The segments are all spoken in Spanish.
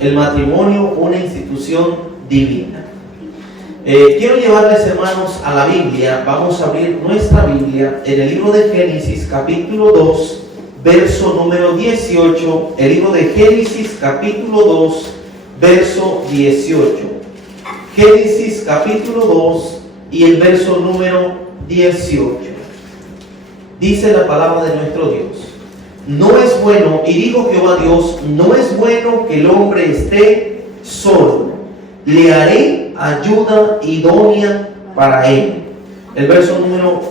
El matrimonio, una institución divina. Quiero llevarles, hermanos, a la Biblia. Vamos a abrir nuestra Biblia en el libro de Génesis, capítulo 2, verso número 18. El libro de Génesis, capítulo 2, verso 18. Génesis, capítulo 2 y el verso número 18. Dice la palabra de nuestro Dios: no es bueno, y dijo Jehová Dios, no es bueno que el hombre esté solo, le haré ayuda idónea para él. El verso número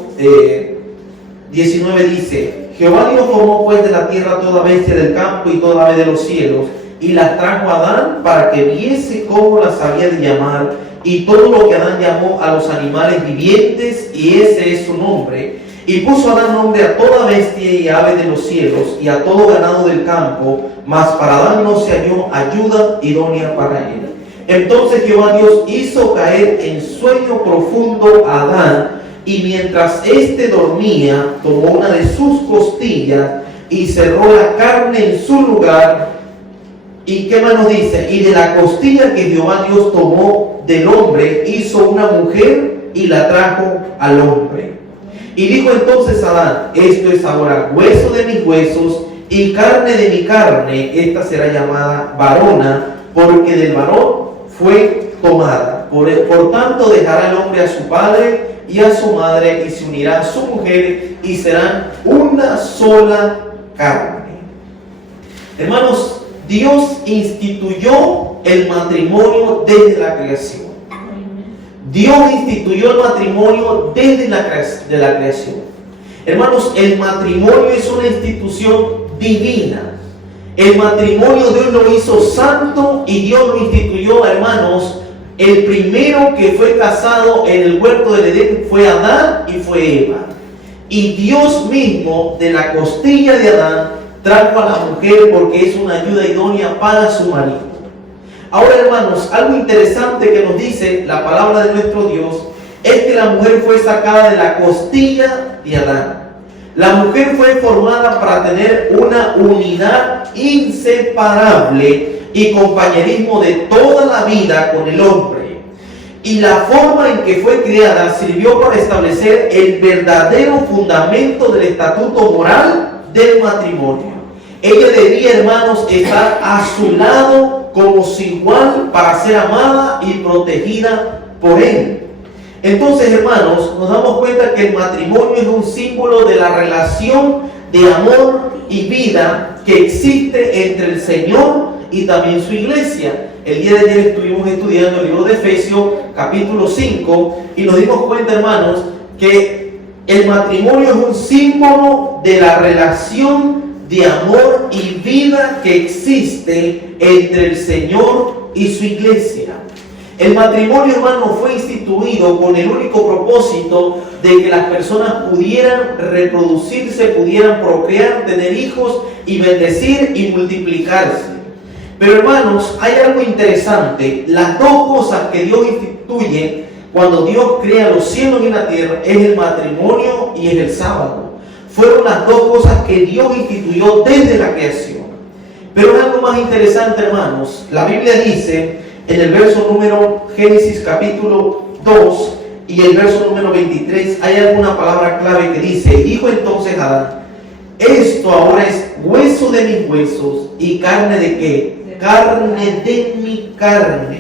19 dice: Jehová Dios formó pues de la tierra toda bestia del campo y toda ave de los cielos, y las trajo a Adán para que viese cómo las había de llamar, y todo lo que Adán llamó a los animales vivientes, y ese es su nombre. Y puso Adán nombre a toda bestia y ave de los cielos y a todo ganado del campo, mas para Adán no se halló ayuda idónea para él. Entonces Jehová Dios hizo caer en sueño profundo a Adán, y mientras éste dormía, tomó una de sus costillas y cerró la carne en su lugar. ¿Y qué más nos dice? Y de la costilla que Jehová Dios tomó del hombre, hizo una mujer y la trajo al hombre. Y dijo entonces Adán: esto es ahora hueso de mis huesos y carne de mi carne, esta será llamada varona, porque del varón fue tomada. Por tanto dejará el hombre a su padre y a su madre, y se unirá a su mujer, y serán una sola carne. Hermanos, Dios instituyó el matrimonio desde la creación. Dios instituyó el matrimonio desde la creación. Hermanos, el matrimonio es una institución divina. El matrimonio Dios lo hizo santo y Dios lo instituyó, hermanos. El primero que fue casado en el huerto del Edén fue Adán y fue Eva. Y Dios mismo, de la costilla de Adán, trajo a la mujer porque es una ayuda idónea para su marido. Ahora, hermanos, algo interesante que nos dice la palabra de nuestro Dios es que la mujer fue sacada de la costilla de Adán. La mujer fue formada para tener una unidad inseparable y compañerismo de toda la vida con el hombre. Y la forma en que fue creada sirvió para establecer el verdadero fundamento del estatuto moral del matrimonio. Ella debía, hermanos, estar a su lado como su igual para ser amada y protegida por él. Entonces, hermanos, nos damos cuenta que el matrimonio es un símbolo de la relación de amor y vida que existe entre el Señor y también su iglesia. El día de ayer estuvimos estudiando el libro de Efesios, capítulo 5, y nos dimos cuenta, hermanos, que el matrimonio es un símbolo de la relación de amor y vida que existe entre el Señor y su iglesia. El matrimonio, hermano, fue instituido con el único propósito de que las personas pudieran reproducirse, pudieran procrear, tener hijos y bendecir y multiplicarse. Pero, hermanos, hay algo interesante. Las dos cosas que Dios instituye cuando Dios crea los cielos y la tierra es el matrimonio y es el sábado. Fueron las dos cosas que Dios instituyó desde la creación. Pero es algo más interesante, hermanos. La Biblia dice en el verso número Génesis capítulo 2 y el verso número 23, hay alguna palabra clave que dice: dijo entonces Adán: esto ahora es hueso de mis huesos y carne de ¿qué? Carne de mi carne.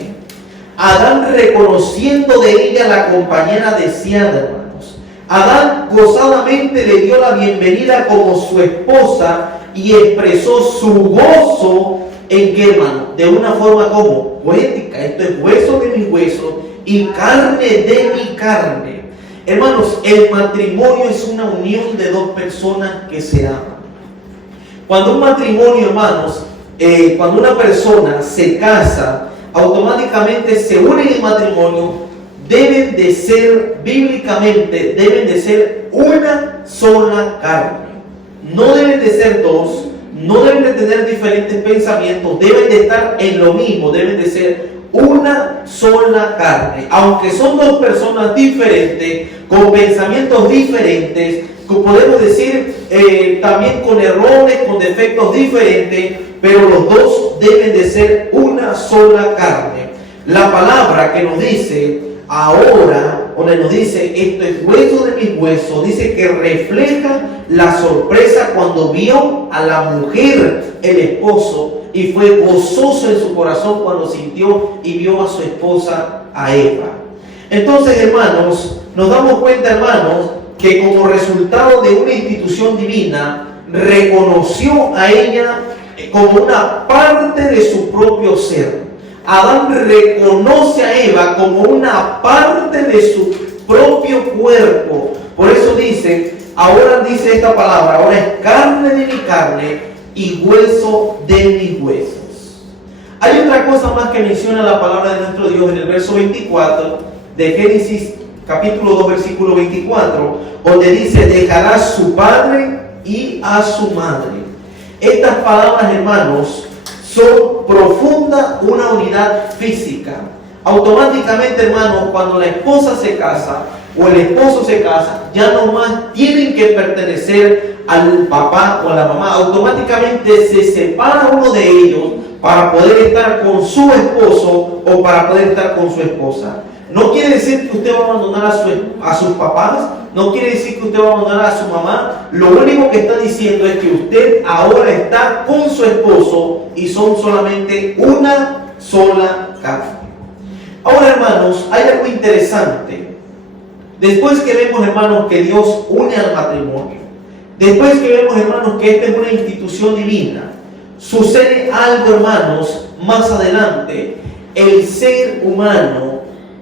Adán, reconociendo de ella la compañera deseada, hermanos, Adán gozadamente le dio la bienvenida como su esposa y expresó su gozo en qué, hermano, de una forma como poética. Esto es hueso de mis huesos y carne de mi carne. Hermanos, el matrimonio es una unión de dos personas que se aman. Cuando un matrimonio, hermanos, cuando una persona se casa, automáticamente se une en el matrimonio, deben de ser, bíblicamente, deben de ser una sola carne. No deben de ser dos, no deben de tener diferentes pensamientos, deben de estar en lo mismo, deben de ser una sola carne. Aunque son dos personas diferentes, con pensamientos diferentes, podemos decir también con errores, con defectos diferentes, pero los dos deben de ser una sola carne. La palabra que nos dice ahora, donde nos dice esto es hueso de mis huesos, dice que refleja la sorpresa cuando vio a la mujer, el esposo, y fue gozoso en su corazón cuando sintió y vio a su esposa, a Eva. Entonces, hermanos, nos damos cuenta, hermanos, que como resultado de una institución divina, reconoció a ella como una parte de su propio ser. Adán reconoce a Eva como una parte de su propio cuerpo. Por eso dice, ahora dice esta palabra, ahora es carne de mi carne y hueso de mis huesos. Hay otra cosa más que menciona la palabra de nuestro Dios en el verso 24 de Génesis capítulo 2 versículo 24, donde dice, dejará a su padre y a su madre. Estas palabras, hermanos, son profunda una unidad física. Automáticamente, hermanos, cuando la esposa se casa o el esposo se casa, ya no más tienen que pertenecer al papá o a la mamá. Automáticamente se separa uno de ellos para poder estar con su esposo o para poder estar con su esposa. No quiere decir que usted va a abandonar a sus papás, no quiere decir que usted va a abandonar a su mamá. Lo único que está diciendo es que usted ahora está con su esposo y son solamente una sola carne. Ahora, hermanos, hay algo interesante. Después que vemos, hermanos, que Dios une al matrimonio, después que vemos, hermanos, que esta es una institución divina, sucede algo, hermanos, más adelante. El ser humano,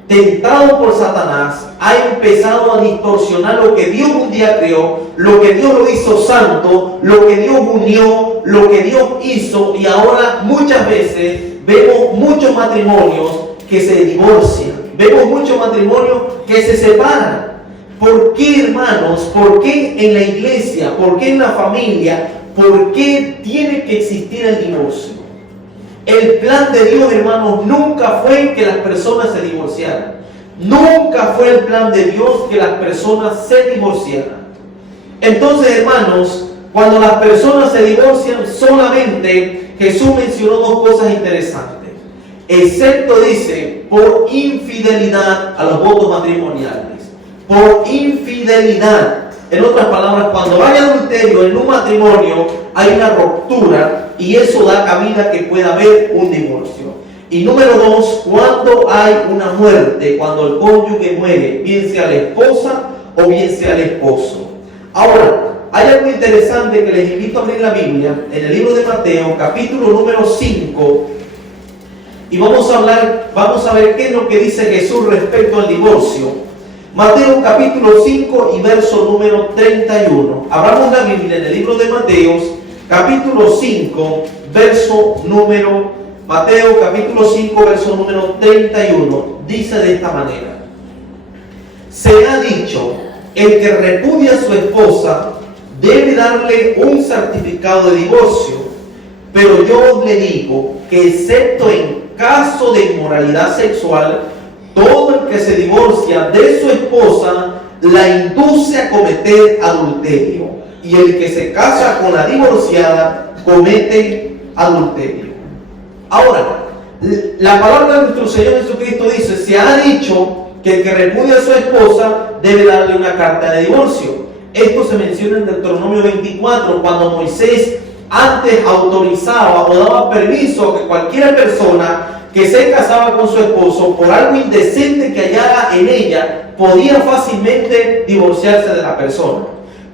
tentado por Satanás, ha empezado a distorsionar lo que Dios un día creó, lo que Dios lo hizo santo, lo que Dios unió, lo que Dios hizo, y ahora muchas veces vemos muchos matrimonios que se divorcian, vemos muchos matrimonios que se separan. ¿Por qué, hermanos? ¿Por qué en la iglesia? ¿Por qué en la familia? ¿Por qué tiene que existir el divorcio? El plan de Dios, hermanos, nunca fue que las personas se divorciaran. Nunca fue el plan de Dios que las personas se divorciaran. Entonces, hermanos, cuando las personas se divorcian, solamente Jesús mencionó dos cosas interesantes. Excepto, dice, por infidelidad a los votos matrimoniales. Por infidelidad. En otras palabras, cuando hay adulterio en un matrimonio, hay una ruptura y eso da cabida a que pueda haber un divorcio. Y número dos, cuando hay una muerte, cuando el cónyuge muere, bien sea la esposa o bien sea el esposo. Ahora, hay algo interesante que les invito a abrir la Biblia, en el libro de Mateo, capítulo número 5, y vamos a ver qué es lo que dice Jesús respecto al divorcio. Mateo capítulo 5 y verso número 31. Abramos la Biblia en el libro de Mateo, capítulo 5, Mateo capítulo 5, verso número 31. Dice de esta manera: se ha dicho, el que repudia a su esposa debe darle un certificado de divorcio, pero yo le digo que excepto en caso de inmoralidad sexual, todo el que se divorcia de su esposa la induce a cometer adulterio, y el que se casa con la divorciada comete adulterio. Ahora, la palabra de nuestro Señor Jesucristo dice, se ha dicho que el que repudia a su esposa debe darle una carta de divorcio. Esto se menciona en Deuteronomio 24, cuando Moisés antes autorizaba o daba permiso a que cualquier persona que se casaba con su esposo por algo indecente que hallara en ella, podía fácilmente divorciarse de la persona.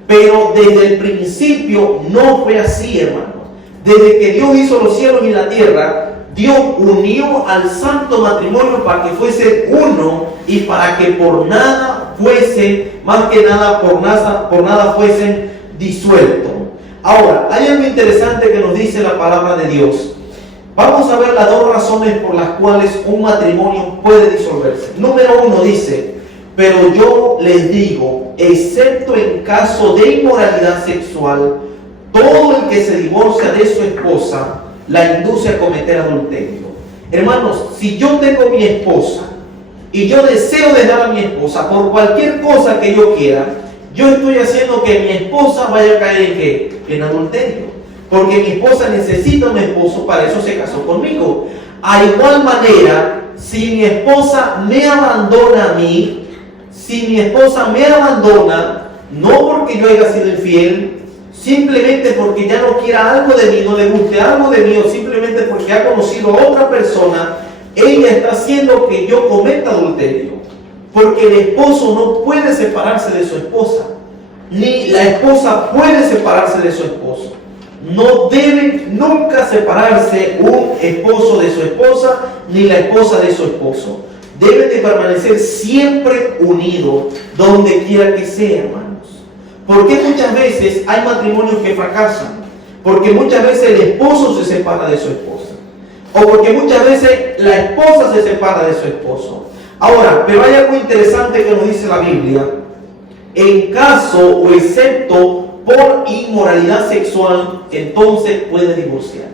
Pero desde el principio no fue así, hermanos. Desde que Dios hizo los cielos y la tierra, Dios unió al santo matrimonio para que fuese uno y para que por nada fuese, más que nada por nada fuesen disueltos. Ahora, hay algo interesante que nos dice la palabra de Dios. Vamos a ver las dos razones por las cuales un matrimonio puede disolverse. Número uno dice, pero yo les digo, excepto en caso de inmoralidad sexual, todo el que se divorcia de su esposa la induce a cometer adulterio. Hermanos, si yo tengo mi esposa y yo deseo dejar a mi esposa por cualquier cosa que yo quiera, yo estoy haciendo que mi esposa vaya a caer ¿en qué? En adulterio. Porque mi esposa necesita un esposo, para eso se casó conmigo. A igual manera, si mi esposa me abandona a mí, si mi esposa me abandona, no porque yo haya sido infiel, simplemente porque ya no quiera algo de mí, no le guste algo de mí, o simplemente porque ha conocido a otra persona, ella está haciendo que yo cometa adulterio. Porque el esposo no puede separarse de su esposa, ni la esposa puede separarse de su esposo. No debe nunca separarse un esposo de su esposa, ni la esposa de su esposo. Deben de permanecer siempre unidos, donde quiera que sea, hermanos. Porque muchas veces hay matrimonios que fracasan, porque muchas veces el esposo se separa de su esposa, o porque muchas veces la esposa se separa de su esposo. Ahora, pero hay algo interesante que nos dice la Biblia. En caso o excepto por inmoralidad sexual, entonces puedes divorciarte.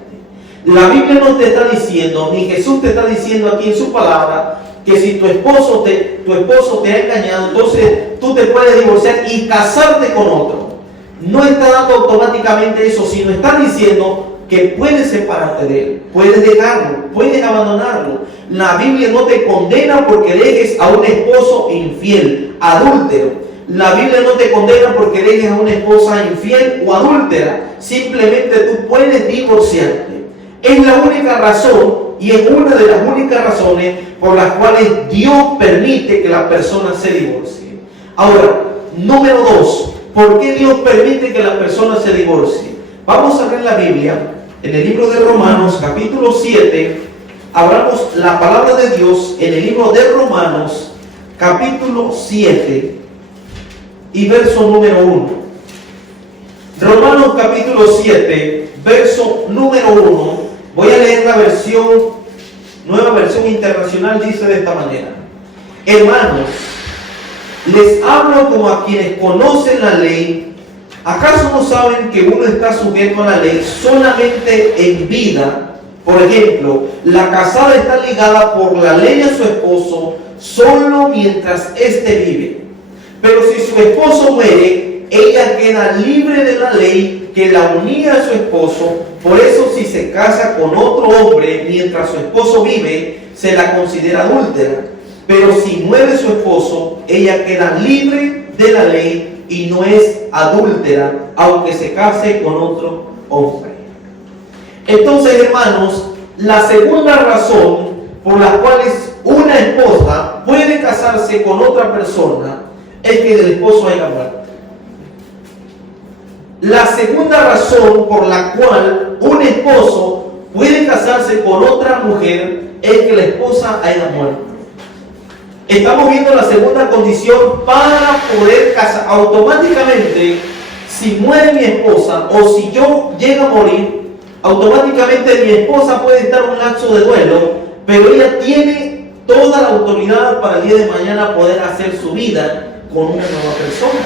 La Biblia no te está diciendo, ni Jesús te está diciendo aquí en su palabra, que si tu esposo te ha engañado, entonces tú te puedes divorciar y casarte con otro. No está dando automáticamente eso, sino está diciendo que puedes separarte de él, puedes dejarlo, puedes abandonarlo. La Biblia no te condena porque dejes a un esposo infiel, adúltero. La Biblia no te condena porque dejes a una esposa infiel o adúltera. Simplemente tú puedes divorciarte. Es la única razón y es una de las únicas razones por las cuales Dios permite que la persona se divorcie. Ahora, número 2, ¿por qué Dios permite que la persona se divorcie? Vamos a ver la Biblia en el libro de Romanos, capítulo 7. Hablamos la palabra de Dios en el libro de Romanos, capítulo 7 y verso número 1. Romanos capítulo 7, verso número 1. Voy a leer la nueva versión internacional, dice de esta manera: hermanos, les hablo como a quienes conocen la ley. ¿Acaso no saben que uno está sujeto a la ley solamente en vida? Por ejemplo, la casada está ligada por la ley a su esposo solo mientras éste vive. Pero si su esposo muere, ella queda libre de la ley que la unía a su esposo. Por eso, si se casa con otro hombre mientras su esposo vive, se la considera adúltera. Pero si muere su esposo, ella queda libre de la ley y no es adúltera, aunque se case con otro hombre. Entonces, hermanos, la segunda razón por la cual una esposa puede casarse con otra persona es que el esposo haya muerto. La segunda razón por la cual un esposo puede casarse con otra mujer es que la esposa haya muerto. Estamos viendo la segunda condición para poder casar. Automáticamente, si muere mi esposa o si yo llego a morir, automáticamente mi esposa puede estar en un lapso de duelo, pero ella tiene toda la autoridad para el día de mañana poder hacer su vida con una nueva persona,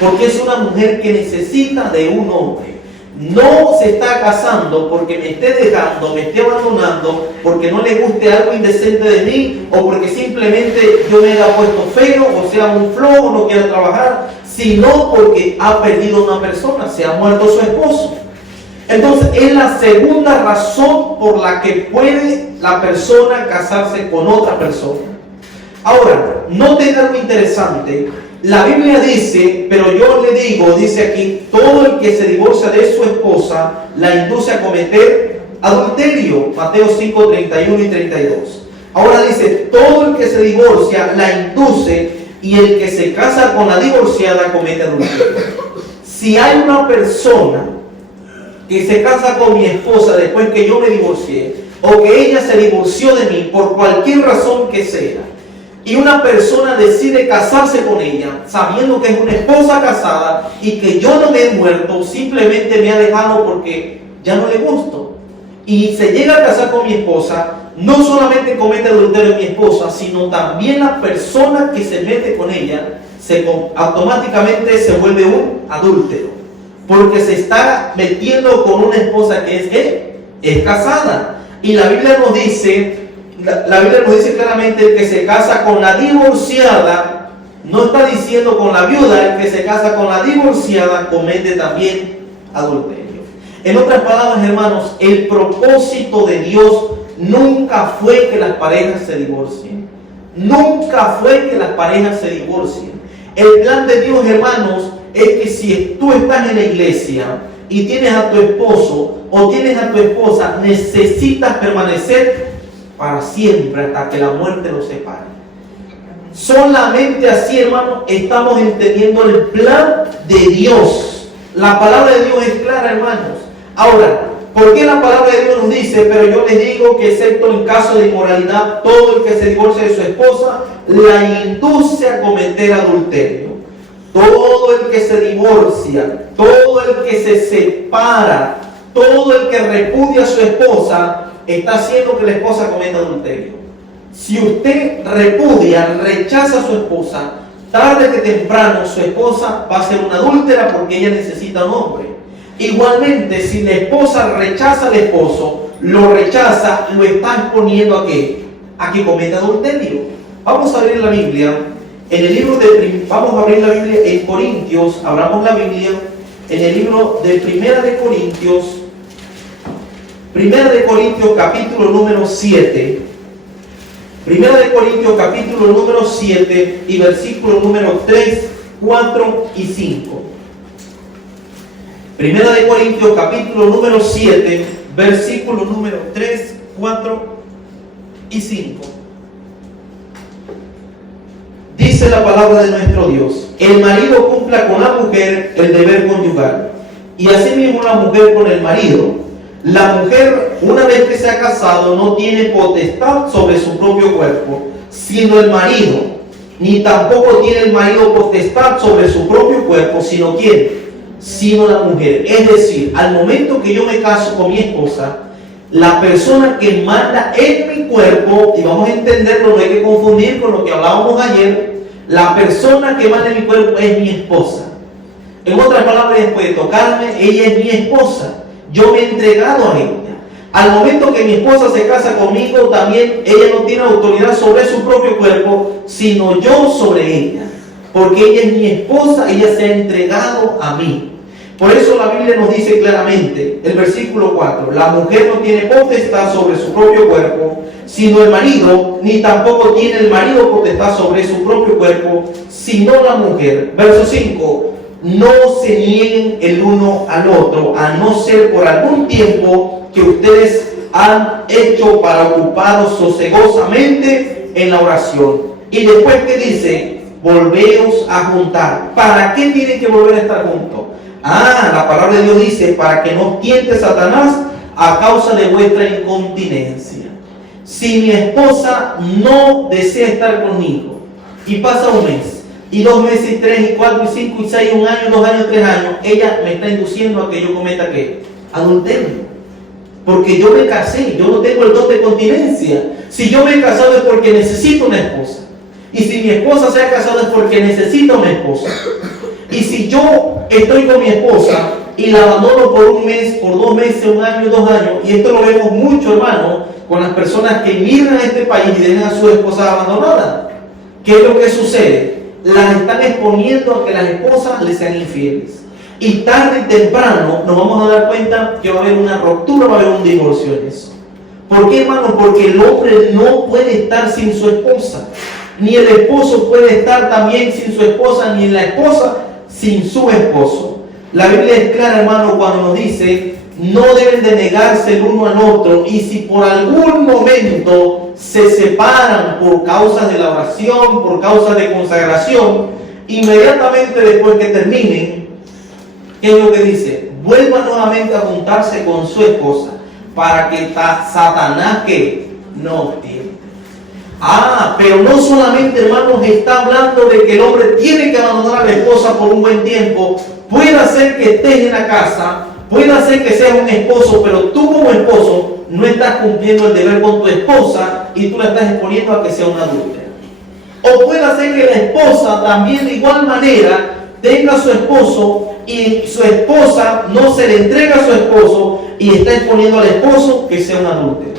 porque es una mujer que necesita de un hombre. No se está casando porque me esté dejando, me esté abandonando, porque no le guste algo indecente de mí, o porque simplemente yo me haya puesto feo, o sea un flojo, no quiero trabajar, sino porque ha perdido una persona, se ha muerto su esposo. Entonces es la segunda razón por la que puede la persona casarse con otra persona. Ahora, noten algo interesante. La Biblia dice, pero yo le digo, dice aquí, todo el que se divorcia de su esposa la induce a cometer adulterio. Mateo 5, 31 y 32. Ahora dice, todo el que se divorcia la induce, y el que se casa con la divorciada comete adulterio. Si hay una persona que se casa con mi esposa después que yo me divorcié, o que ella se divorció de mí por cualquier razón que sea, y una persona decide casarse con ella, sabiendo que es una esposa casada y que yo no me he muerto, simplemente me ha dejado porque ya no le gusto, y se llega a casar con mi esposa, no solamente comete adulterio en mi esposa, sino también la persona que se mete con ella automáticamente se vuelve un adúltero. porque se está metiendo con una esposa que es ¿qué? Es casada. Y la Biblia nos dice, claramente, el que se casa con la divorciada, no está diciendo con la viuda, el que se casa con la divorciada comete también adulterio. En otras palabras, hermanos, el propósito de Dios nunca fue que las parejas se divorcien. Nunca fue que las parejas se divorcien. El plan de Dios, hermanos, es que si tú estás en la iglesia y tienes a tu esposo o tienes a tu esposa, necesitas permanecer para siempre hasta que la muerte los separe. Solamente así, hermanos, estamos entendiendo el plan de Dios. La palabra de Dios es clara, hermanos. Ahora, ¿por qué la palabra de Dios nos dice? Pero yo les digo que excepto en caso de inmoralidad, todo el que se divorcia de su esposa la induce a cometer adulterio. Todo el que se divorcia, todo el que se separa, todo el que repudia a su esposa, está haciendo que la esposa cometa adulterio. Si usted repudia, rechaza a su esposa, tarde que temprano su esposa va a ser una adúltera porque ella necesita un hombre. Igualmente, si la esposa rechaza al esposo, lo rechaza, lo está exponiendo ¿a qué? A que cometa adulterio. Vamos a abrir la Biblia en el libro de, vamos a abrir la Biblia en Corintios, abramos la Biblia en el libro de Primera de Corintios capítulo número 7. Primera de Corintios capítulo número 7 y versículo número 3, 4 y 5. Primera de Corintios capítulo número 7, versículo número 3, 4 y 5. Dice la palabra de nuestro Dios: el marido cumpla con la mujer el deber conyugal, y asimismo la mujer con el marido. La mujer, una vez que se ha casado, no tiene potestad sobre su propio cuerpo, sino el marido, ni tampoco tiene el marido potestad sobre su propio cuerpo, sino ¿quién? Sino la mujer. Es decir, al momento que yo me caso con mi esposa, la persona que manda en mi cuerpo, y vamos a entenderlo, no hay que confundir con lo que hablábamos ayer, la persona que manda en mi cuerpo es mi esposa. En otras palabras, después de tocarme, ella es mi esposa. Yo me he entregado a ella. Al momento que mi esposa se casa conmigo, también ella no tiene autoridad sobre su propio cuerpo, sino yo sobre ella. Porque ella es mi esposa, ella se ha entregado a mí. Por eso la Biblia nos dice claramente, el versículo 4, la mujer no tiene potestad sobre su propio cuerpo, sino el marido, ni tampoco tiene el marido potestad sobre su propio cuerpo, sino la mujer. Verso 5, no se nieguen el uno al otro, a no ser por algún tiempo que ustedes han hecho para ocuparos sosegosamente en la oración. Y después que dice, volveos a juntar. ¿Para qué tienen que volver a estar juntos? La palabra de Dios dice, para que no tiente Satanás a causa de vuestra incontinencia. Si mi esposa no desea estar conmigo y pasa un mes, y 2 meses, y 3, y 4, y 5, y 6, 1 año, 2 años, 3 años, ella me está induciendo a que yo cometa ¿qué? Adulterio. Porque yo me casé, yo no tengo el don de continencia. Si yo me he casado es porque necesito una esposa. Y si mi esposa se ha casado es porque necesita una esposa. Y si yo estoy con mi esposa y la abandono por 1 mes, por 2 meses, 1 año, 2 años, y esto lo vemos mucho, hermano, con las personas que migran a este país y dejan a su esposa abandonada. ¿Qué es lo que sucede? Las están exponiendo a que las esposas les sean infieles. Y tarde y temprano nos vamos a dar cuenta que va a haber una ruptura, va a haber un divorcio en eso. ¿Por qué, hermano? Porque el hombre no puede estar sin su esposa. Ni el esposo puede estar también sin su esposa, ni la esposa sin su esposo. La Biblia es clara, hermano, cuando nos dice, no deben de negarse el uno al otro, y si por algún momento se separan por causas de la oración, por causas de consagración, inmediatamente después que terminen, ¿qué es lo que dice? Vuelvan nuevamente a juntarse con su esposa, para que Satanás que no tiente. Pero no solamente, hermanos, está hablando de que el hombre tiene que abandonar a la esposa por un buen tiempo. Puede ser que estés en la casa, puede ser que seas un esposo, pero tú como esposo no estás cumpliendo el deber con tu esposa y tú la estás exponiendo a que sea una adúltera. O puede ser que la esposa también de igual manera tenga a su esposo, y su esposa no se le entrega a su esposo y está exponiendo al esposo que sea un adúltero.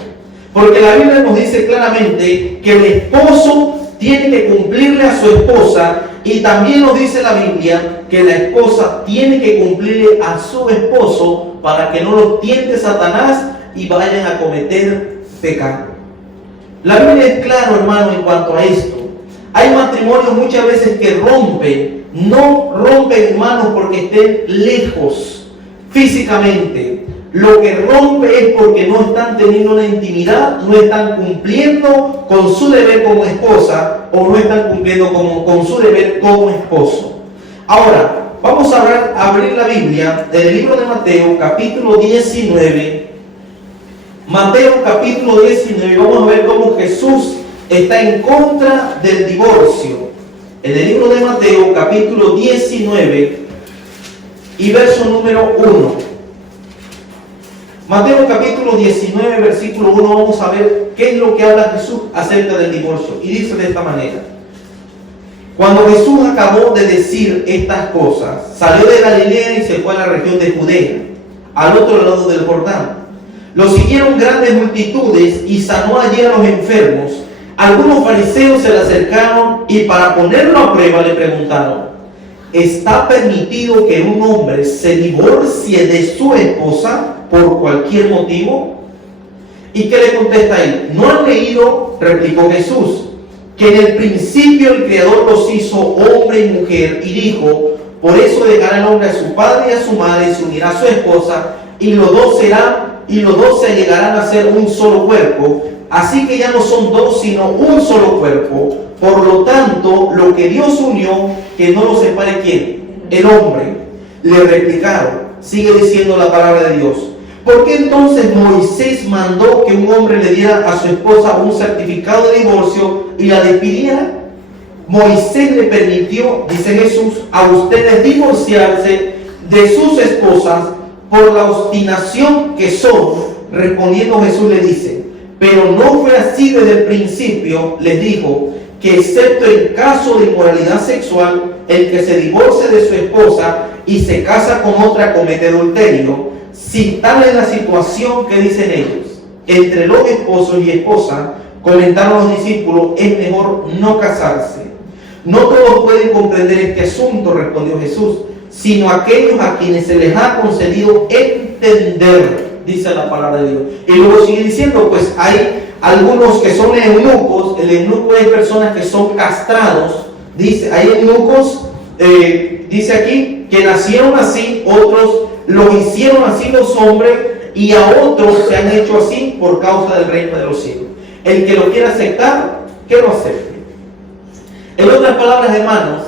Porque la Biblia nos dice claramente que el esposo tiene que cumplirle a su esposa, y también nos dice la Biblia que la esposa tiene que cumplirle a su esposo para que no lo tiente Satanás y vayan a cometer pecado. La Biblia es clara, hermano, en cuanto a esto. Hay matrimonios muchas veces que rompen, no rompen, hermanos, porque estén lejos físicamente. Lo que rompe es porque no están teniendo una intimidad, no están cumpliendo con su deber como esposa o no están cumpliendo con su deber como esposo. Ahora, vamos a abrir la Biblia en el libro de Mateo, capítulo 19. Mateo, capítulo 19, vamos a ver cómo Jesús está en contra del divorcio. En el libro de Mateo, capítulo 19 y verso número 1. Mateo capítulo 19, versículo 1, vamos a ver qué es lo que habla Jesús acerca del divorcio. Y dice de esta manera: cuando Jesús acabó de decir estas cosas, salió de Galilea y se fue a la región de Judea, al otro lado del Jordán. Lo siguieron grandes multitudes y sanó allí a los enfermos. Algunos fariseos se le acercaron y para ponerlo a prueba le preguntaron: ¿está permitido que un hombre se divorcie de su esposa por cualquier motivo? ¿Y qué le contesta él? ¿No han leído, replicó Jesús, que en el principio el Creador los hizo hombre y mujer, y dijo: por eso dejará el hombre a su padre y a su madre y se unirá a su esposa, y los dos se llegarán a ser un solo cuerpo? Así que ya no son dos, sino un solo cuerpo. Por lo tanto, lo que Dios unió, que no lo separe ¿quién? El hombre. Le replicaron, sigue diciendo la palabra de Dios: ¿por qué entonces Moisés mandó que un hombre le diera a su esposa un certificado de divorcio y la despidiera? Moisés le permitió, dice Jesús, a ustedes divorciarse de sus esposas por la obstinación que son. Respondiendo Jesús le dice: pero no fue así desde el principio. Les dijo que excepto en caso de inmoralidad sexual, el que se divorcie de su esposa y se casa con otra comete adulterio. Si tal es la situación que dicen ellos entre los esposos y esposas, comentaron los discípulos, es mejor no casarse. No todos pueden comprender este asunto, respondió Jesús, sino aquellos a quienes se les ha concedido entender, dice la palabra de Dios. Y luego sigue diciendo, pues hay algunos que son eunucos. El eunuco es personas que son castrados. Dice, hay eunucos, dice aquí, que nacieron así, otros los hicieron así los hombres, y a otros se han hecho así por causa del reino de los cielos. El que lo quiera aceptar, que lo acepte. En otras palabras, hermanos,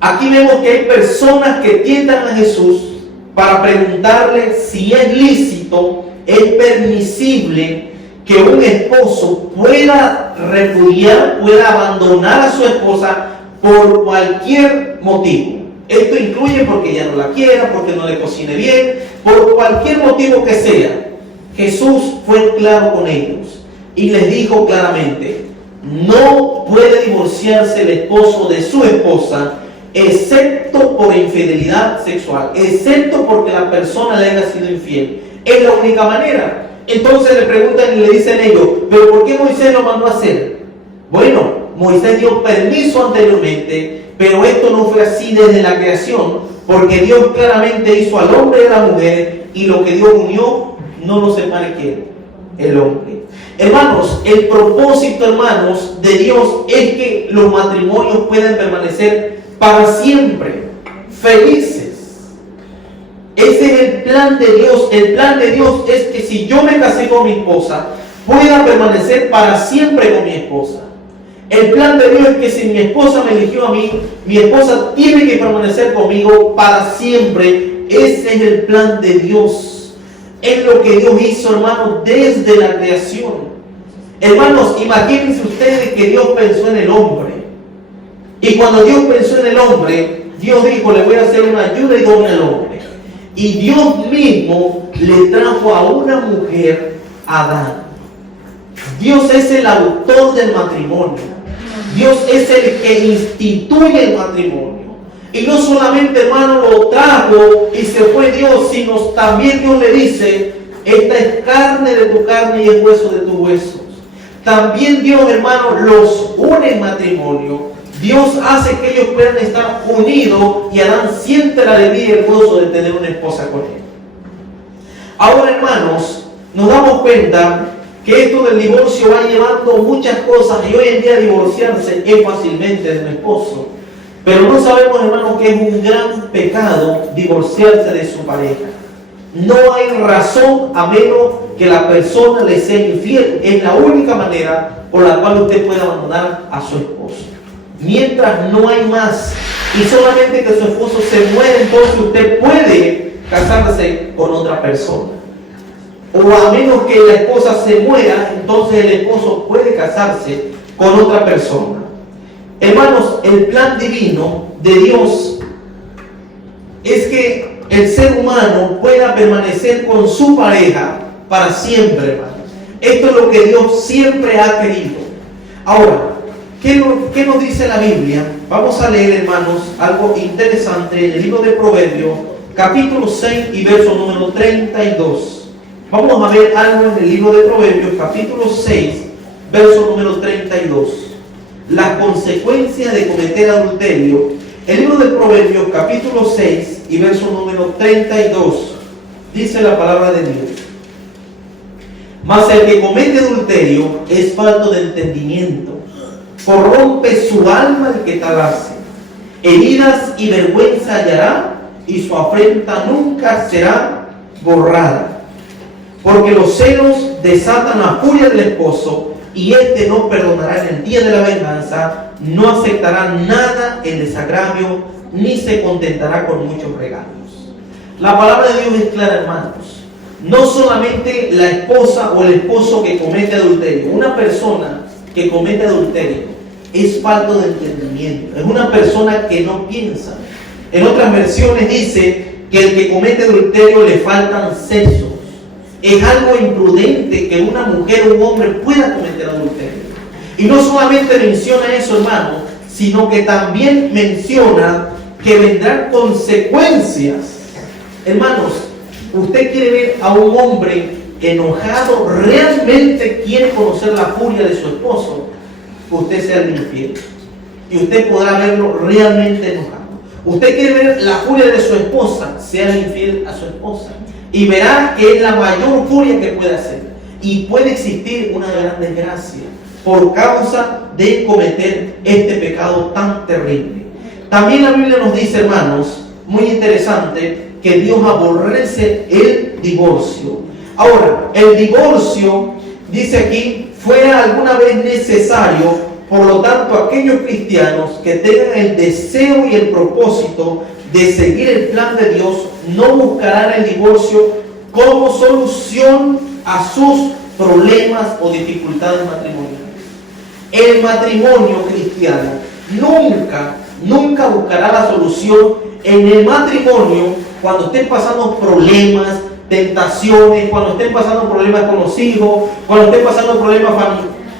aquí vemos que hay personas que tientan a Jesús para preguntarle si es lícito, es permisible que un esposo pueda repudiar, pueda abandonar a su esposa por cualquier motivo. Esto incluye porque ya no la quiera, porque no le cocine bien, por cualquier motivo que sea. Jesús fue claro con ellos y les dijo claramente: no puede divorciarse el esposo de su esposa, excepto por infidelidad sexual, excepto porque la persona le haya sido infiel. Es la única manera. Entonces le preguntan y le dicen ellos: ¿pero por qué Moisés lo mandó a hacer? Bueno, Moisés dio permiso anteriormente, pero esto no fue así desde la creación, porque Dios claramente hizo al hombre y a la mujer, y lo que Dios unió no lo separe ¿quién? El hombre. Hermanos, el propósito, hermanos, de Dios es que los matrimonios puedan permanecer para siempre, felices. Ese es el plan de Dios. El plan de Dios es que si yo me casé con mi esposa, pueda permanecer para siempre con mi esposa. El plan de Dios es que si mi esposa me eligió a mí, mi esposa tiene que permanecer conmigo para siempre. Ese es el plan de Dios. Es lo que Dios hizo, hermanos, desde la creación. Hermanos, imagínense ustedes que Dios pensó en el hombre. Y cuando Dios pensó en el hombre, Dios dijo: le voy a hacer una ayuda idónea al hombre. Y Dios mismo le trajo a una mujer, a Adán. Dios es el autor del matrimonio. Dios es el que instituye el matrimonio. Y no solamente, hermano, lo trajo y se fue Dios, sino también Dios le dice, esta es carne de tu carne y es hueso de tus huesos. También Dios, hermano, los une en matrimonio. Dios hace que ellos puedan estar unidos y Adán siente la alegría y el gozo de tener una esposa con él. Ahora, hermanos, nos damos cuenta que esto del divorcio va llevando muchas cosas y hoy en día divorciarse es fácilmente de un esposo. Pero no sabemos, hermanos, que es un gran pecado divorciarse de su pareja. No hay razón a menos que la persona le sea infiel. Es la única manera por la cual usted puede abandonar a su esposo. Mientras no hay más y solamente que su esposo se muere, entonces usted puede casarse con otra persona. O a menos que la esposa se muera, entonces el esposo puede casarse con otra persona. Hermanos, el plan divino de Dios es que el ser humano pueda permanecer con su pareja para siempre, hermanos. Esto es lo que Dios siempre ha querido. Ahora, ¿qué nos dice la Biblia? Vamos a leer, hermanos, algo interesante en el libro de Proverbios, capítulo 6 y verso número 32. Vamos a ver algo en el libro de Proverbios, capítulo 6, verso número 32. Las consecuencias de cometer adulterio. El libro de Proverbios, capítulo 6 y verso número 32. Dice la palabra de Dios. Mas el que comete adulterio es falto de entendimiento. Corrompe su alma el que tal hace. Heridas y vergüenza hallará, y su afrenta nunca será borrada. Porque los celos desatan la furia del esposo, y éste no perdonará en el día de la venganza, no aceptará nada en desagravio, ni se contentará con muchos regalos. La palabra de Dios es clara, hermanos. No solamente la esposa o el esposo que comete adulterio. Una persona que comete adulterio es falto de entendimiento. Es una persona que no piensa. En otras versiones dice que el que comete adulterio le faltan sesos. Es algo imprudente que una mujer o un hombre pueda cometer adulterio. Y no solamente menciona eso, hermano, sino que también menciona que vendrán consecuencias. Hermanos, usted quiere ver a un hombre enojado, realmente quiere conocer la furia de su esposo, usted sea el infiel. Y usted podrá verlo realmente enojado. Usted quiere ver la furia de su esposa, sea el infiel a su esposa. Y verá que es la mayor furia que puede hacer. Y puede existir una gran desgracia por causa de cometer este pecado tan terrible. También la Biblia nos dice, hermanos, muy interesante, que Dios aborrece el divorcio. Ahora, el divorcio, dice aquí, fuera alguna vez necesario, por lo tanto, aquellos cristianos que tengan el deseo y el propósito de seguir el plan de Dios, no buscarán el divorcio como solución a sus problemas o dificultades matrimoniales. El matrimonio cristiano nunca buscará la solución en el matrimonio cuando estén pasando problemas, tentaciones, cuando estén pasando problemas con los hijos, cuando estén pasando problemas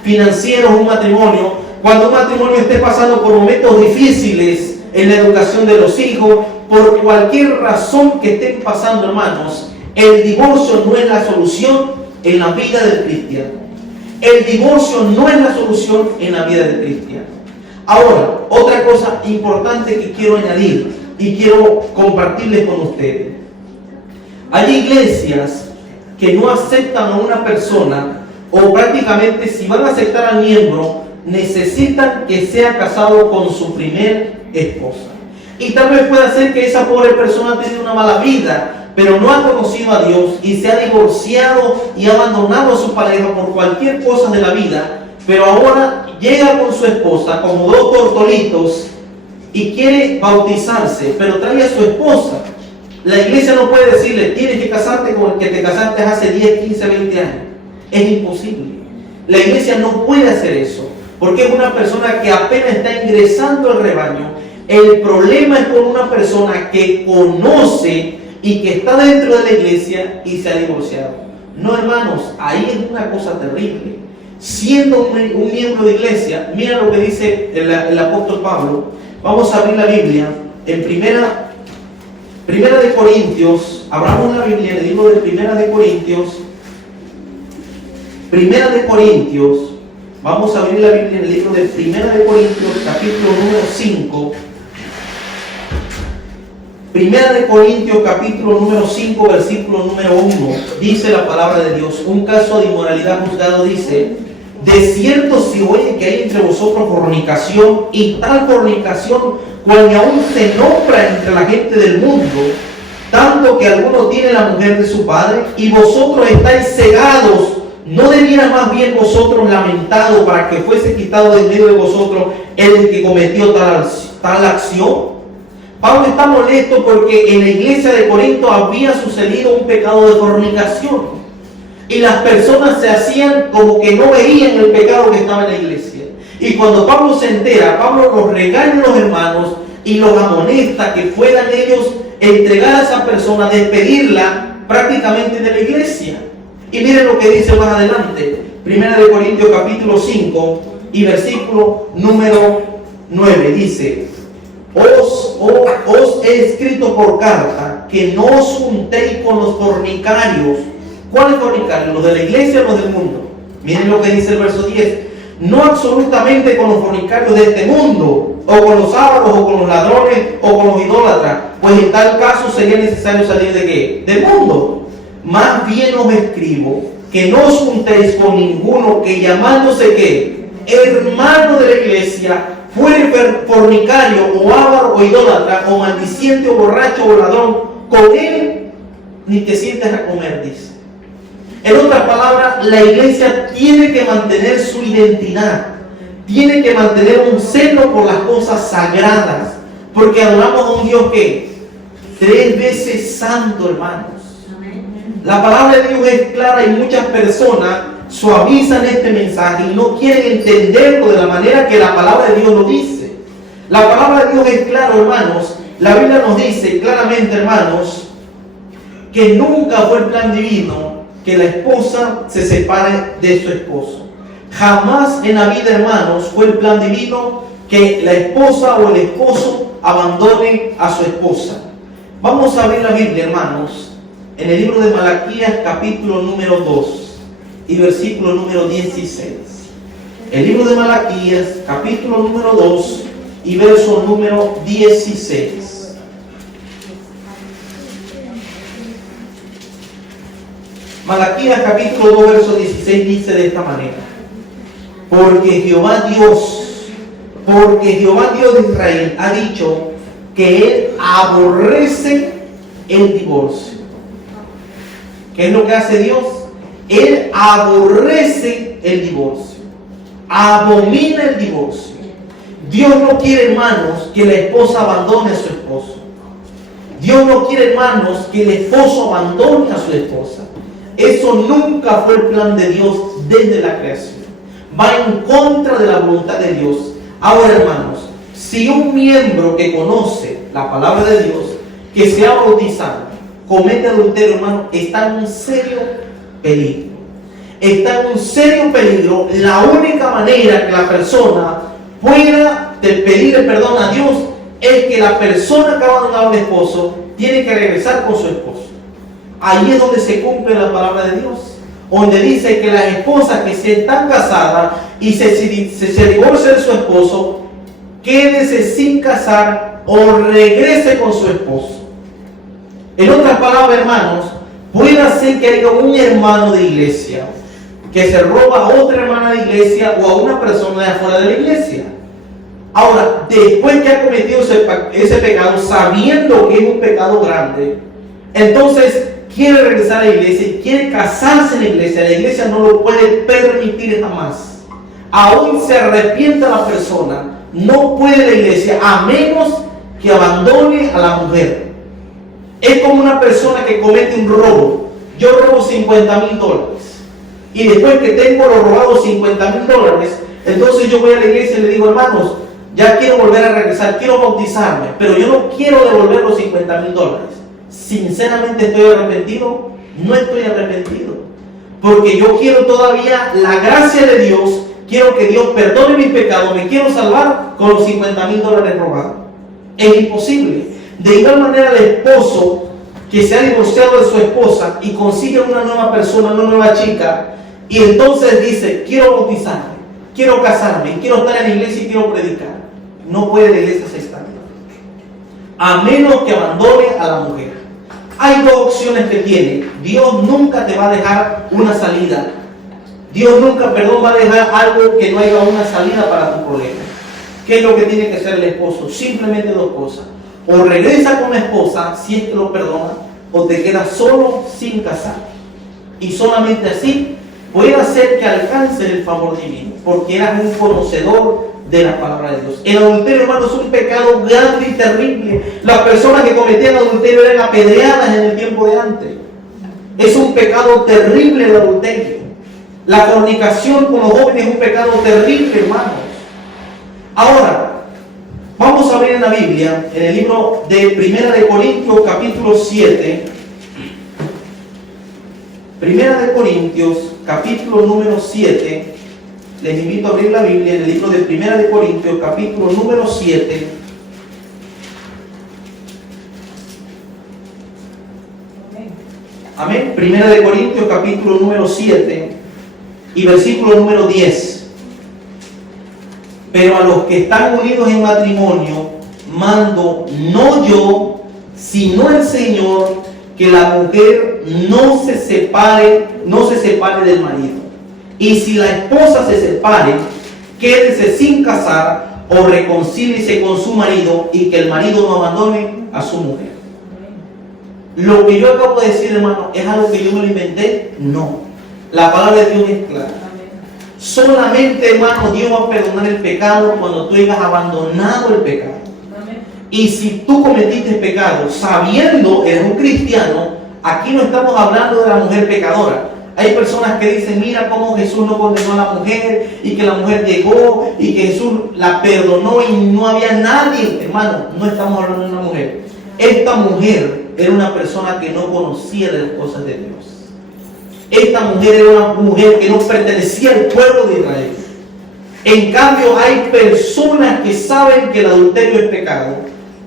financieros, un matrimonio, cuando un matrimonio esté pasando por momentos difíciles en la educación de los hijos, por cualquier razón que estén pasando, hermanos, el divorcio no es la solución en la vida del cristiano. El divorcio no es la solución en la vida del cristiano. Ahora, otra cosa importante que quiero añadir y quiero compartirles con ustedes. Hay iglesias que no aceptan a una persona, o prácticamente si van a aceptar al miembro, necesitan que sea casado con su primer esposa. Y tal vez pueda ser que esa pobre persona tenga una mala vida, pero no ha conocido a Dios y se ha divorciado y ha abandonado a su pareja por cualquier cosa de la vida, pero ahora llega con su esposa como dos tortolitos y quiere bautizarse, pero trae a su esposa. La iglesia no puede decirle, tienes que casarte con el que te casaste hace 10, 15, 20 años. Es imposible. La iglesia no puede hacer eso, porque es una persona que apenas está ingresando al rebaño. El problema es con una persona que conoce y que está dentro de la iglesia y se ha divorciado. No, hermanos, ahí es una cosa terrible. Siendo un miembro de iglesia, mira lo que dice el apóstol Pablo. Vamos a abrir la Biblia en Primera de Corintios, abramos la Biblia en el libro de Primera de Corintios, vamos a abrir la Biblia en el libro de Primera de Corintios, capítulo número 5. Primera de Corintios, capítulo número 5, versículo número 1, dice la palabra de Dios: un caso de inmoralidad juzgado, dice: de cierto se oye que hay entre vosotros fornicación, y tal fornicación cual ni aún se nombra entre la gente del mundo, tanto que alguno tiene la mujer de su padre, y vosotros estáis cegados. ¿No debiera más bien vosotros lamentado para que fuese quitado de medio de vosotros el que cometió tal acción? Pablo está molesto porque en la iglesia de Corinto había sucedido un pecado de fornicación, y las personas se hacían como que no veían el pecado que estaba en la iglesia. Y cuando Pablo se entera, Pablo los regaña a los hermanos y los amonesta que puedan ellos entregar a esa persona, despedirla prácticamente de la iglesia. Y miren lo que dice más adelante, Primera de Corintios capítulo 5 y versículo número 9, dice: os he escrito por carta que no os juntéis con los fornicarios. ¿Cuáles fornicarios? ¿Los de la iglesia o los del mundo? Miren lo que dice el verso 10: no absolutamente con los fornicarios de este mundo, o con los ávaros, o con los ladrones, o con los idólatras, pues en tal caso sería necesario salir ¿de qué? Del mundo. Más bien os escribo que no os juntéis con ninguno que, llamándose ¿qué? Hermano de la iglesia, fuere fornicario, o avaro, o idólatra, o maldiciente, o borracho, o ladrón. Con él ni te sientes a comer, dice. En otras palabras, la iglesia tiene que mantener su identidad, tiene que mantener un celo por las cosas sagradas, porque adoramos a un Dios que 3 veces santo, hermanos. La palabra de Dios es clara y muchas personas suavizan este mensaje y no quieren entenderlo de la manera que la palabra de Dios lo dice. La palabra de Dios es clara, hermanos. La Biblia nos dice claramente, hermanos, que nunca fue el plan divino que la esposa se separe de su esposo. Jamás en la vida, hermanos, fue el plan divino que la esposa o el esposo abandone a su esposa. Vamos a abrir la Biblia, hermanos, en el libro de Malaquías, capítulo número 2 y versículo número 16. El libro de Malaquías, capítulo número 2 y verso número 16. Malaquías capítulo 2 verso 16 dice de esta manera: porque Jehová Dios de Israel ha dicho que Él aborrece el divorcio. ¿Qué es lo que hace Dios? Él aborrece el divorcio, abomina el divorcio. Dios no quiere, hermanos, que la esposa abandone a su esposo. Dios no quiere, hermanos, que el esposo abandone a su esposa. Eso nunca fue el plan de Dios desde la creación. Va en contra de la voluntad de Dios. Ahora, hermanos, si un miembro que conoce la palabra de Dios, que se ha bautizado, comete adulterio, hermano, está en un serio peligro. Está en un serio peligro. La única manera que la persona pueda pedir el perdón a Dios es que la persona que ha abandonado al esposo tiene que regresar con su esposo. Ahí es donde se cumple la palabra de Dios, donde dice que las esposas que se están casadas y se divorcia de su esposo, quédese sin casar o regrese con su esposo. En otras palabras, hermanos, puede ser que haya un hermano de iglesia que se roba a otra hermana de iglesia o a una persona de afuera de la iglesia. Ahora, después que ha cometido ese pecado, sabiendo que es un pecado grande, entonces quiere regresar a la iglesia y quiere casarse en la iglesia no lo puede permitir jamás. Aún se arrepienta la persona, no puede la iglesia a menos que abandone a la mujer. Es como una persona que comete un robo. Yo robo $50,000 y después que tengo los robados $50,000, entonces yo voy a la iglesia y le digo: hermanos, ya quiero volver a regresar, quiero bautizarme, pero yo no quiero devolver los $50,000. Sinceramente, ¿estoy arrepentido? No estoy arrepentido, porque yo quiero todavía la gracia de Dios. Quiero que Dios perdone mis pecados, me quiero salvar con los $50,000 robados. Es imposible. De igual manera el esposo que se ha divorciado de su esposa y consigue una nueva persona, una nueva chica, y entonces dice, quiero bautizarme, quiero casarme, quiero estar en la iglesia y quiero predicar. No puede la iglesia ser estándar, a menos que abandone a la mujer. Hay dos opciones que tiene. Dios nunca te va a dejar una salida. Dios nunca, va a dejar algo que no haya una salida para tu problema. ¿Qué es lo que tiene que hacer el esposo? Simplemente dos cosas. O regresa con la esposa, si es que lo perdona, o te quedas solo sin casar. Y solamente así puede hacer que alcance el favor divino, porque eras un conocedor de la palabra de Dios. El adulterio, hermano, es un pecado grande y terrible. Las personas que cometían adulterio eran apedreadas en el tiempo de antes. Es un pecado terrible el adulterio. La fornicación con los jóvenes es un pecado terrible, hermanos. Ahora, vamos a ver en la Biblia, en el libro de Primera de Corintios, capítulo 7. Primera de Corintios, capítulo número 7. Les invito a abrir la Biblia en el libro de Primera de Corintios, capítulo número 7. Amén. Primera de Corintios, capítulo número 7 y versículo número 10. Pero a los que están unidos en matrimonio, mando, no yo, sino el Señor, que la mujer no se separe del marido. Y si la esposa se separe, quédese sin casar o reconcíliese con su marido, y que el marido no abandone a su mujer. Lo que yo acabo de decir, hermano, ¿es algo que yo me lo inventé? No. La palabra de Dios es clara. Solamente, hermano, Dios va a perdonar el pecado cuando tú hayas abandonado el pecado. Y si tú cometiste pecado sabiendo, eres un cristiano, aquí no estamos hablando de la mujer pecadora. Hay personas que dicen, mira cómo Jesús no condenó a la mujer, y que la mujer llegó y que Jesús la perdonó y no había nadie. Hermano, no estamos hablando de una mujer. Esta mujer era una persona que no conocía de las cosas de Dios. Esta mujer era una mujer que no pertenecía al pueblo de Israel. En cambio, hay personas que saben que el adulterio es pecado,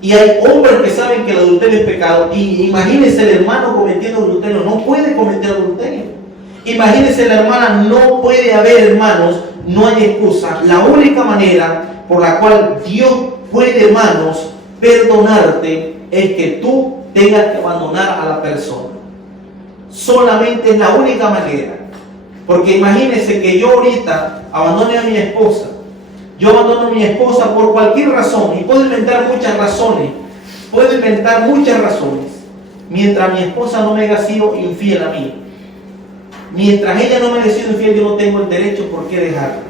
y hay hombres que saben que el adulterio es pecado. Y imagínense, el hermano cometiendo adulterio no puede cometer adulterio. Imagínense, la hermana, no puede haber, hermanos, no hay excusa. La única manera por la cual Dios puede, hermanos, perdonarte es que tú tengas que abandonar a la persona. Solamente es la única manera. Porque imagínense que yo ahorita abandone a mi esposa. Yo abandono a mi esposa por cualquier razón, y puedo inventar muchas razones. Mientras mi esposa no me haya sido infiel a mí. Mientras ella no me haya sido infiel, yo no tengo el derecho por qué dejarla.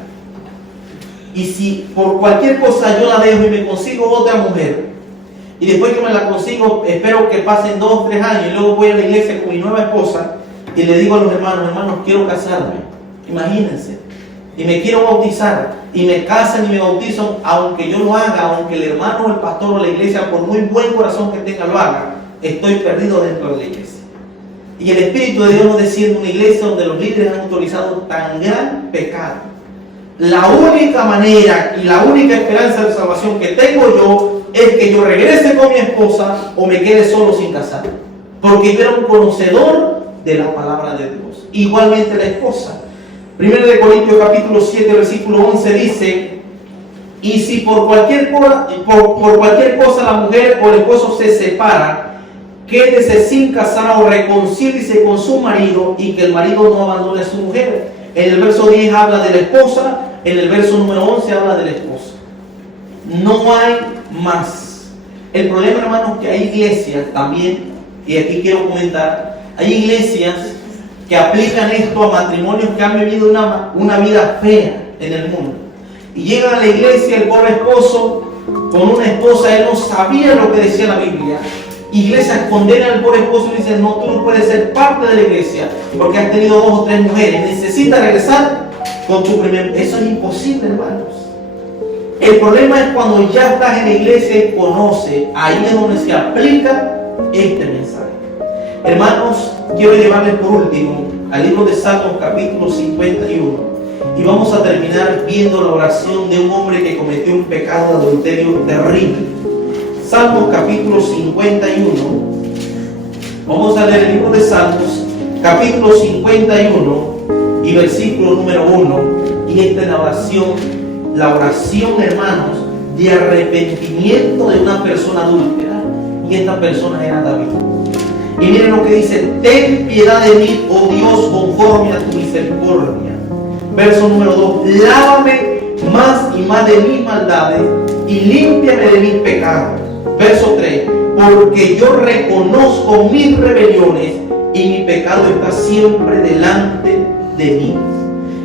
Y si por cualquier cosa yo la dejo y me consigo otra mujer, y después que me la consigo, espero que pasen 2 o 3 años, y luego voy a la iglesia con mi nueva esposa y le digo a los hermanos, quiero casarme. Imagínense. Y me quiero bautizar, y me casan y me bautizan, aunque yo lo haga, aunque el hermano o el pastor o la iglesia, por muy buen corazón que tenga, lo haga, estoy perdido dentro de la iglesia. Y el Espíritu de Dios nos desciende en una iglesia donde los líderes han autorizado tan gran pecado. La única manera y la única esperanza de salvación que tengo yo es que yo regrese con mi esposa o me quede solo sin casar. Porque yo era un conocedor de la palabra de Dios. Igualmente la esposa. 1 Corintios capítulo 7, versículo 11 dice: y si por cualquier cosa la mujer o el esposo se separa, quédese sin casar o reconcíliese con su marido, y que el marido no abandone a su mujer. En el verso 10 habla de la esposa, en el verso número 11 habla de la esposa. No hay más. El problema, hermanos, que hay iglesias también, y aquí quiero comentar, hay iglesias que aplican esto a matrimonios que han vivido una vida fea en el mundo. Y llegan a la iglesia, el pobre esposo con una esposa, él no sabía lo que decía la Biblia. Iglesias condenan al pobre esposo y dicen, no, tú no puedes ser parte de la iglesia porque has tenido 2 o 3 mujeres, necesitas regresar con tu primer. Eso es imposible, hermanos. El problema es cuando ya estás en la iglesia y conoces, ahí es donde se aplica este mensaje. Hermanos, quiero llevarles por último al libro de Salmos capítulo 51, y vamos a terminar viendo la oración de un hombre que cometió un pecado de adulterio terrible. Salmos capítulo 51. Vamos a leer el libro de Salmos, capítulo 51 y versículo número 1. Y esta es la oración, hermanos, de arrepentimiento de una persona adúltera. Y esta persona era David. Y miren lo que dice: ten piedad de mí, oh Dios, conforme a tu misericordia. Verso número 2: lávame más y más de mis maldades y límpiame de mis pecados. Verso 3: porque yo reconozco mis rebeliones y mi pecado está siempre delante de mí.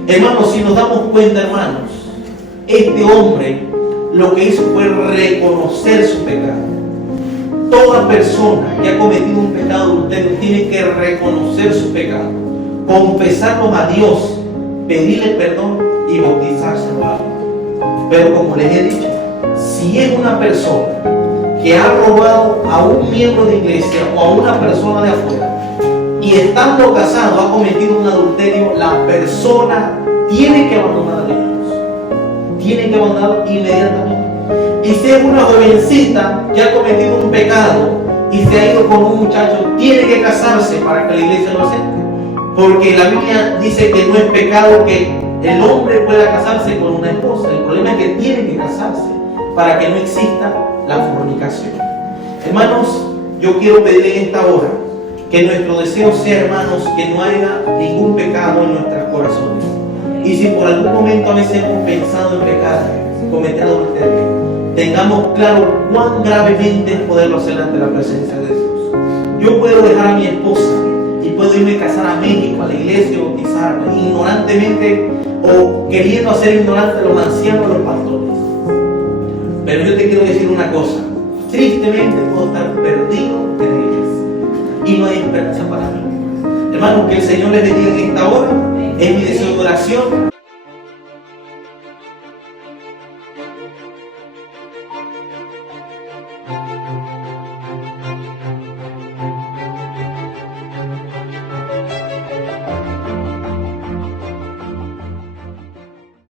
Hermanos, si nos damos cuenta, hermanos, este hombre lo que hizo fue reconocer su pecado. Toda persona que ha cometido un pecado adulterio tiene que reconocer su pecado, confesarlo a Dios, pedirle perdón y bautizarse en agua. Pero como les he dicho, si es una persona que ha robado a un miembro de iglesia o a una persona de afuera y estando casado ha cometido un adulterio, la persona tiene que abandonar a Dios. Tiene que abandonarlo inmediatamente. Y si es una jovencita que ha cometido un pecado y se ha ido con un muchacho, tiene que casarse para que la iglesia lo acepte. Porque la Biblia dice que no es pecado que el hombre pueda casarse con una esposa. El problema es que tiene que casarse para que no exista la fornicación. Hermanos, yo quiero pedir en esta hora que nuestro deseo sea, hermanos, que no haya ningún pecado en nuestros corazones. Y si por algún momento a veces hemos pensado en pecar, cometer adulterio, tengamos claro cuán gravemente es poderlo hacer ante la presencia de Dios. Yo puedo dejar a mi esposa y puedo irme a casar a México, a la iglesia, bautizarme, ignorantemente o queriendo hacer ignorante a los ancianos, a los pastores. Pero yo te quiero decir una cosa: tristemente puedo estar perdido en la iglesia y no hay esperanza para mí. Hermanos, que el Señor les bendiga en esta hora. Es mi deseo de oración.